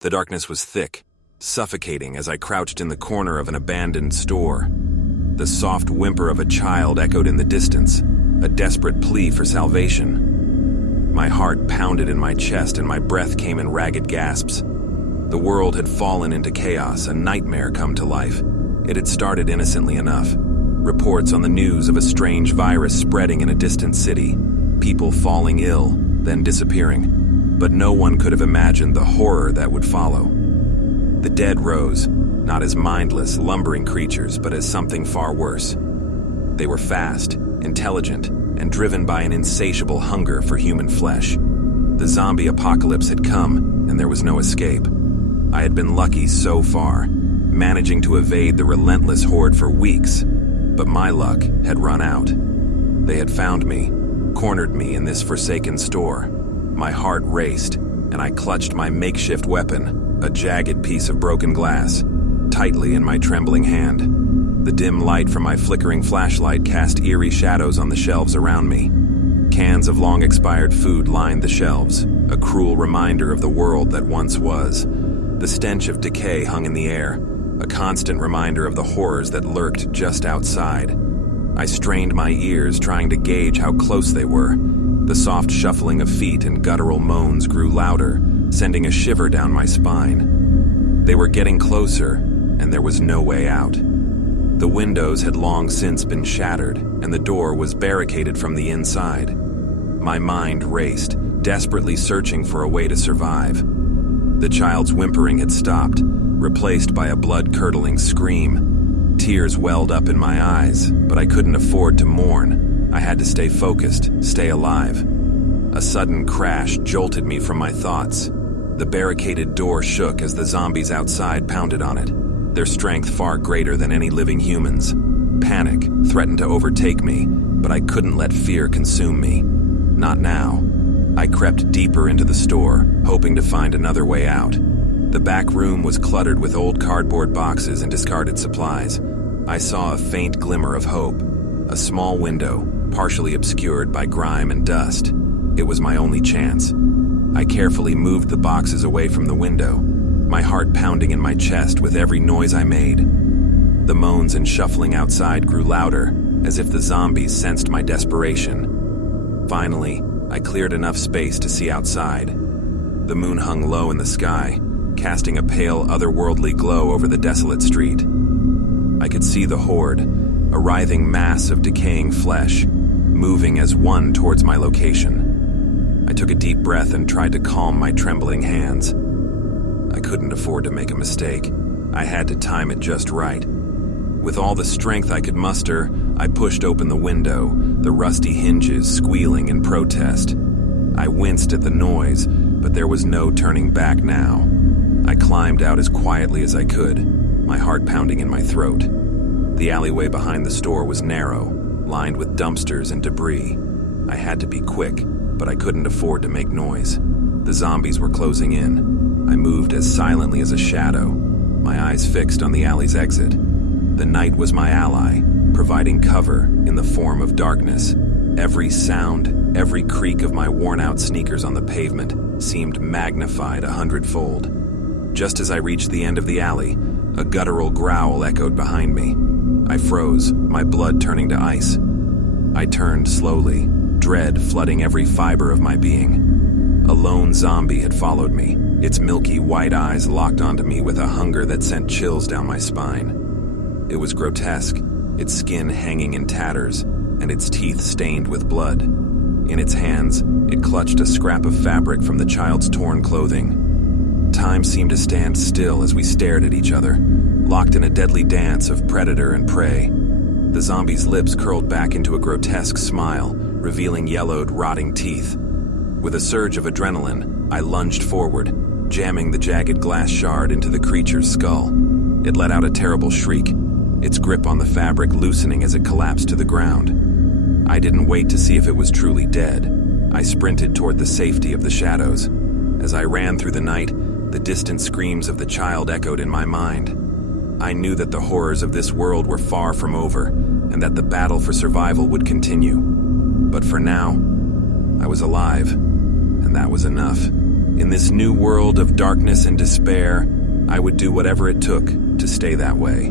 The darkness was thick, suffocating as I crouched in the corner of an abandoned store. The soft whimper of a child echoed in the distance, a desperate plea for salvation. My heart pounded in my chest and my breath came in ragged gasps. The world had fallen into chaos, a nightmare come to life. It had started innocently enough. Reports on the news of a strange virus spreading in a distant city, people falling ill, then disappearing. But no one could have imagined the horror that would follow. The dead rose, not as mindless, lumbering creatures, but as something far worse. They were fast, intelligent, and driven by an insatiable hunger for human flesh. The zombie apocalypse had come, and there was no escape. I had been lucky so far, managing to evade the relentless horde for weeks, but my luck had run out. They had found me, cornered me in this forsaken store. My heart raced, and I clutched my makeshift weapon, a jagged piece of broken glass, tightly in my trembling hand. The dim light from my flickering flashlight cast eerie shadows on the shelves around me. Cans of long-expired food lined the shelves, a cruel reminder of the world that once was. The stench of decay hung in the air, a constant reminder of the horrors that lurked just outside. I strained my ears, trying to gauge how close they were. The soft shuffling of feet and guttural moans grew louder, sending a shiver down my spine. They were getting closer, and there was no way out. The windows had long since been shattered, and the door was barricaded from the inside. My mind raced, desperately searching for a way to survive. The child's whimpering had stopped, replaced by a blood-curdling scream. Tears welled up in my eyes, but I couldn't afford to mourn. I had to stay focused, stay alive. A sudden crash jolted me from my thoughts. The barricaded door shook as the zombies outside pounded on it, their strength far greater than any living humans. Panic threatened to overtake me, but I couldn't let fear consume me. Not now. I crept deeper into the store, hoping to find another way out. The back room was cluttered with old cardboard boxes and discarded supplies. I saw a faint glimmer of hope, a small window, partially obscured by grime and dust. It was my only chance. I carefully moved the boxes away from the window, my heart pounding in my chest with every noise I made. The moans and shuffling outside grew louder, as if the zombies sensed my desperation. Finally, I cleared enough space to see outside. The moon hung low in the sky, casting a pale, otherworldly glow over the desolate street. I could see the horde, a writhing mass of decaying flesh, moving as one towards my location. I took a deep breath and tried to calm my trembling hands. I couldn't afford to make a mistake. I had to time it just right. With all the strength I could muster, I pushed open the window, the rusty hinges squealing in protest. I winced at the noise, but there was no turning back now. I climbed out as quietly as I could, my heart pounding in my throat. The alleyway behind the store was narrow, lined with dumpsters and debris. I had to be quick, but I couldn't afford to make noise. The zombies were closing in. I moved as silently as a shadow, my eyes fixed on the alley's exit. The night was my ally, providing cover in the form of darkness. Every sound, every creak of my worn-out sneakers on the pavement seemed magnified 100-fold. Just as I reached the end of the alley, a guttural growl echoed behind me. I froze, my blood turning to ice. I turned slowly, dread flooding every fiber of my being. A lone zombie had followed me, its milky white eyes locked onto me with a hunger that sent chills down my spine. It was grotesque, its skin hanging in tatters, and its teeth stained with blood. In its hands, it clutched a scrap of fabric from the child's torn clothing. Time seemed to stand still as we stared at each other, locked in a deadly dance of predator and prey. The zombie's lips curled back into a grotesque smile, revealing yellowed, rotting teeth. With a surge of adrenaline, I lunged forward, jamming the jagged glass shard into the creature's skull. It let out a terrible shriek, its grip on the fabric loosening as it collapsed to the ground. I didn't wait to see if it was truly dead. I sprinted toward the safety of the shadows. As I ran through the night, the distant screams of the child echoed in my mind. I knew that the horrors of this world were far from over, and that the battle for survival would continue. But for now, I was alive, and that was enough. In this new world of darkness and despair, I would do whatever it took to stay that way.